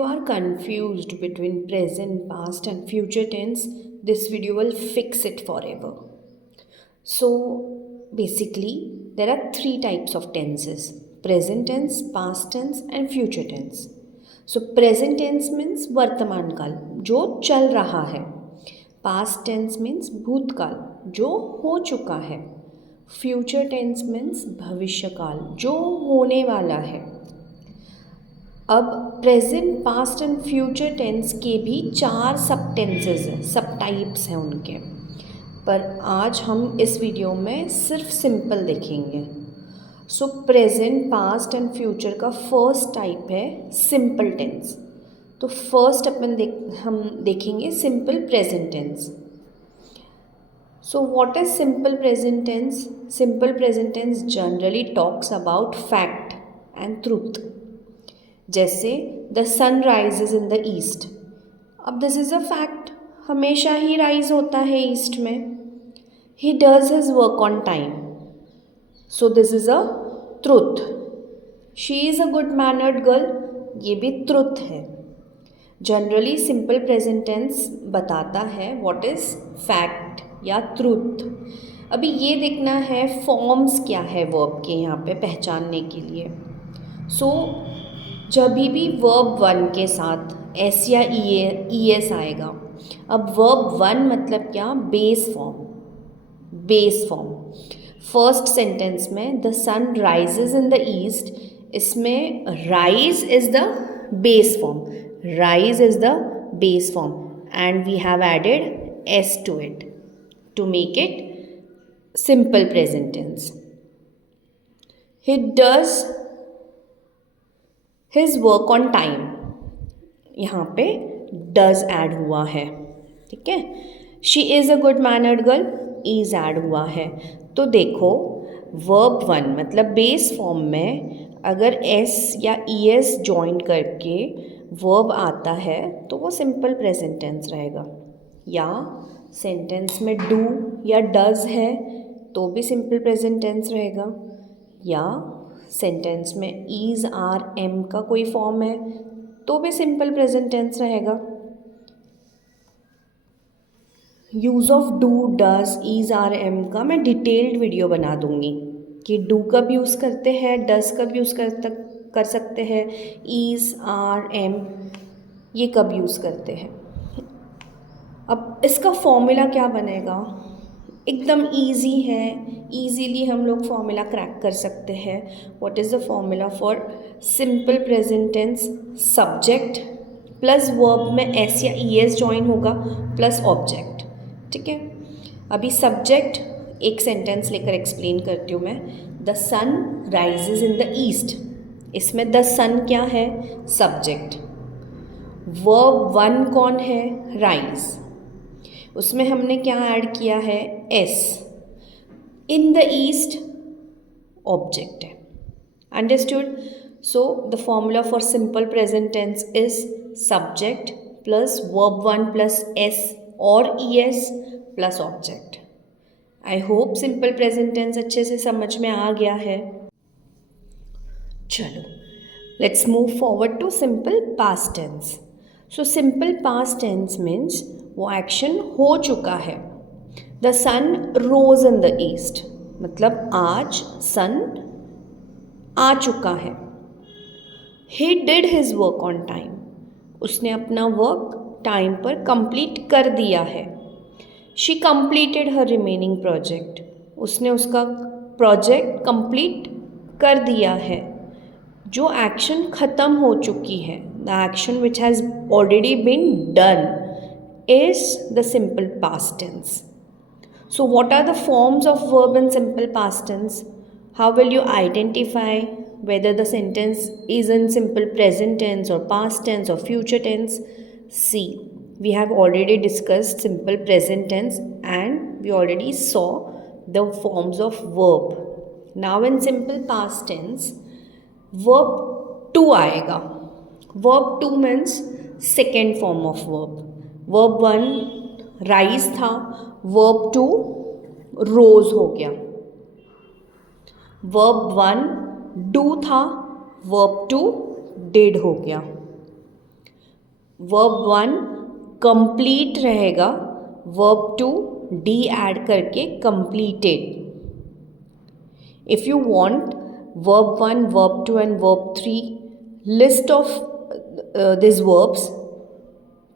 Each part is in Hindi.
you are confused between present, past, and future tense, this video will fix it forever. So, basically, there are three types of tenses: present tense, past tense, and future tense. So, present tense means वर्तमान काल जो चल रहा है. Past tense means भूतकाल जो हो चुका है. Future tense means भविष्यकाल जो होने वाला है. अब present, past and future tense के भी 4 सब टेंसेज हैं, सब टाइप्स हैं उनके, पर आज हम इस वीडियो में सिर्फ सिंपल देखेंगे. So present, past and future का फर्स्ट टाइप है सिंपल टेंस. तो फर्स्ट हम देखेंगे simple present tense. So what is simple present tense? Simple present tense generally talks about fact and truth. जैसे the sun rises in the east. अब दिस इज़ अ फैक्ट, हमेशा ही राइज होता है ईस्ट में. He does his work on time, so this is a truth. She is a good mannered girl, ये भी ट्रुथ है. जनरली सिंपल प्रेजेंट टेंस बताता है व्हाट इज़ फैक्ट या ट्रुथ. अभी ये देखना है फॉर्म्स क्या है वर्ब के यहाँ पे पहचानने के लिए. सो जब भी वर्ब वन के साथ एस या ई एस आएगा. अब वर्ब वन मतलब क्या? Base form. Base form first sentence में the sun rises in the east, इसमें rise is the base form. Rise is the base form and we have added S to it to make it simple present tense. He does his work on time, यहाँ पे डज ऐड हुआ है. ठीक है. She is a good mannered girl, is add हुआ है. तो देखो वर्ब वन मतलब बेस फॉर्म में अगर एस या ई एस ज्वाइन करके वर्ब आता है तो वो सिंपल प्रेजेंट टेंस रहेगा. या सेंटेंस में डू या डज है तो भी सिंपल प्रेजेंट टेंस रहेगा. या सेंटेंस में ईज आर एम का कोई फॉर्म है तो भी सिंपल प्रेजेंट टेंस रहेगा. Use of do, does, is are am का मैं डिटेल्ड वीडियो बना दूंगी कि डू कब यूज़ करते हैं, डज कब यूज़ कर सकते हैं, ईज आर एम ये कब यूज़ करते हैं. अब इसका फॉर्मूला क्या बनेगा? एकदम इजी है, इजीली हम लोग फॉर्मूला क्रैक कर सकते हैं. What is the formula for simple present tense? Subject plus verb में एस या ई एस ज्वाइन होगा प्लस ऑब्जेक्ट. ठीक है. अभी सब्जेक्ट एक सेंटेंस लेकर एक्सप्लेन करती हूँ मैं. The sun rises in the east, इसमें द सन क्या है? सब्जेक्ट. वर्ब वन कौन है? राइज. उसमें हमने क्या ऐड किया है? S. In the east object है. Understood? So the formula for simple present tense is subject plus verb one plus S और E S plus object. I hope simple present tense अच्छे से समझ में आ गया है. चलो let's move forward to simple past tense. So simple past tense means वो एक्शन हो चुका है. The sun rose in the east मतलब आज सन आ चुका है. He did his work on time, उसने अपना वर्क टाइम पर कंप्लीट कर दिया है. She completed her remaining project, उसने उसका प्रोजेक्ट कंप्लीट कर दिया है. जो एक्शन ख़त्म हो चुकी है, the action which has already been done is the simple past tense. So what are the forms of verb in simple past tense? How will you identify whether the sentence is in simple present tense or past tense or future tense? See, we have already discussed simple present tense and we already saw the forms of verb. Now in simple past tense, verb 2 आएगा. Verb 2 means second form of verb. Verb one rise था, वर्ब टू रोज हो गया. वर्ब वन डू था, वर्ब टू डिड हो गया. वर्ब 1 कंप्लीट रहेगा, वर्ब 2 डी ऐड करके completed. If you want verb 1, verb 2 and verb 3 list of these verbs,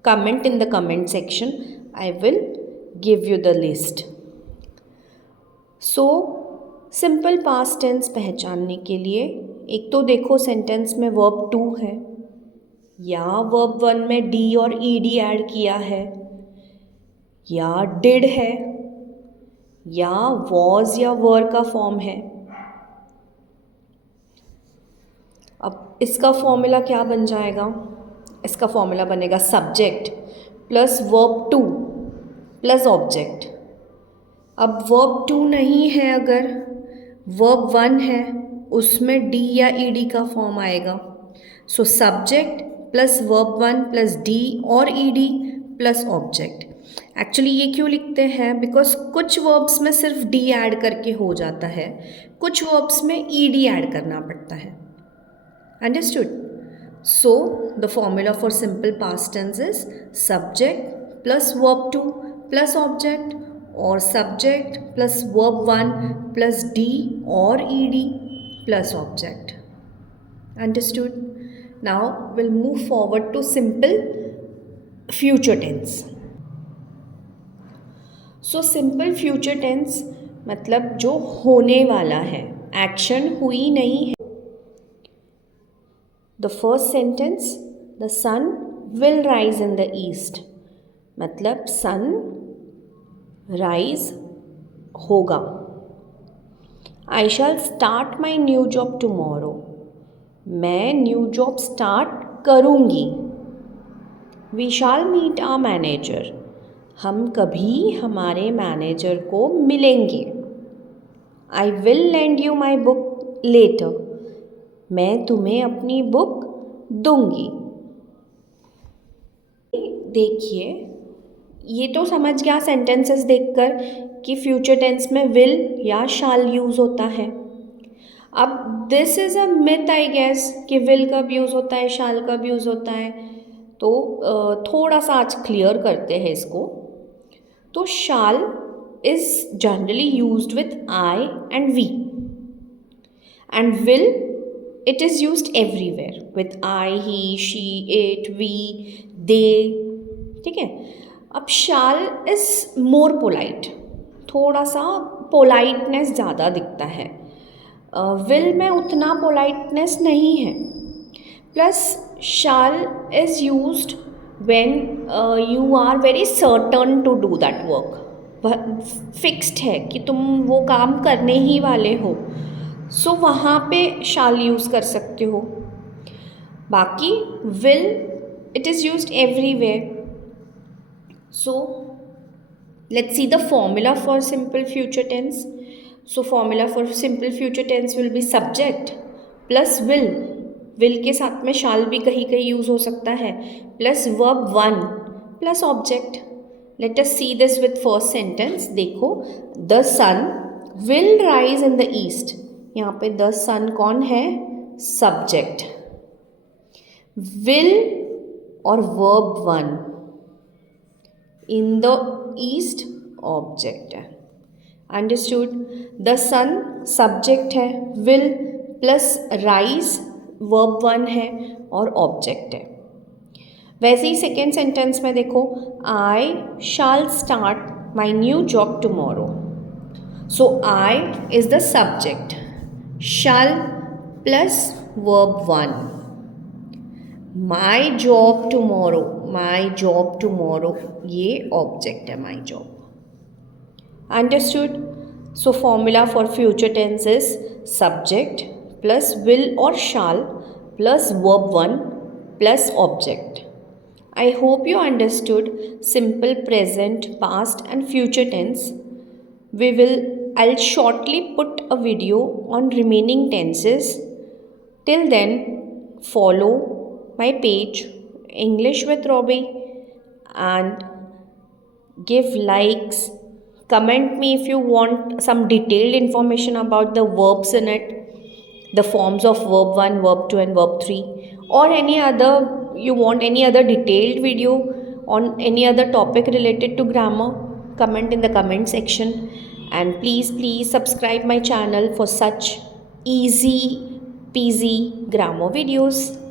comment in the comment section. I will give you the list. So simple past tense पहचानने के लिए एक तो देखो सेंटेंस में वर्ब 2 है या वर्ब 1 में डी और ईडी ऐड किया है या डिड है या वॉज या वर का फॉर्म है. अब इसका फॉर्मूला क्या बन जाएगा? इसका फॉर्मूला बनेगा subject plus verb 2 plus object. अब वर्ब 2 नहीं है, अगर वर्ब 1 है उसमें डी या ईडी का फॉर्म आएगा. So subject plus verb 1 plus D और ईडी प्लस ऑब्जेक्ट. एक्चुअली ये क्यों लिखते हैं? बिकॉज कुछ वर्ब्स में सिर्फ डी ऐड करके हो जाता है, कुछ वर्ब्स में ईडी ऐड करना पड़ता है. Understood? So the formula for simple past tense is subject plus verb 2 plus object or subject plus verb 1 plus D or ED plus object. Understood? Now we'll move forward to simple future tense. So simple future tense मतलब जो होने वाला है, एक्शन हुई नहीं है. The first sentence, the sun will rise in the east. मतलब sun rise होगा. I shall start my new job tomorrow. मैं न्यू जॉब स्टार्ट करूँगी. We shall meet our manager. हम कभी हमारे मैनेजर को मिलेंगे. I will lend you my book later. मैं तुम्हें अपनी बुक दूंगी. देखिए, ये तो समझ गया सेंटेंसेस देखकर कि फ्यूचर टेंस में विल या शाल यूज़ होता है. अब this is a myth I guess कि विल कब यूज़ होता है, शाल कब यूज़ होता है. तो थोड़ा सा आज क्लियर करते हैं इसको. तो shall is generally used with I and we and will it is used everywhere with I, he, she, it, we, they. ठीक है. अब shall is more polite, थोड़ा सा पोलाइटनेस ज़्यादा दिखता है. will में उतना पोलाइटनेस नहीं है. Plus shall is used when you are very certain to do that work. Fixed है कि तुम वो काम करने ही वाले हो. सो वहाँ पे शाल यूज़ कर सकते हो. बाकी will it is used everywhere. So let's see the formula for simple future tense. So formula for simple future tense will be subject plus will. Will के साथ में शाल भी कहीं कहीं यूज़ हो सकता है, plus verb 1 plus object. Let us see this with first sentence. देखो, the sun will rise in the east. यहाँ पे द सन कौन है? सब्जेक्ट. विल और verb 1 in the east object है. अंडरस्टूड? द सन सब्जेक्ट है, विल प्लस राइज वर्ब 1 है और ऑब्जेक्ट है. वैसे ही सेकेंड सेंटेंस में देखो, I shall start my new job tomorrow. So I is the subject, shall plus verb 1. My job tomorrow, my job tomorrow, ये object है my job. Understood? So formula for future tense is subject plus will or shall plus verb 1 plus object. I hope you understood simple present, past and future tense. I'll shortly put a video on remaining tenses. Till then, follow my page English with Robbie and give likes. Comment me if you want some detailed information about the verbs in it, the forms of verb 1, verb 2 and verb 3, or any other you want any other detailed video on any other topic related to grammar, comment in the comment section. And please subscribe my channel for such easy peasy grammar videos.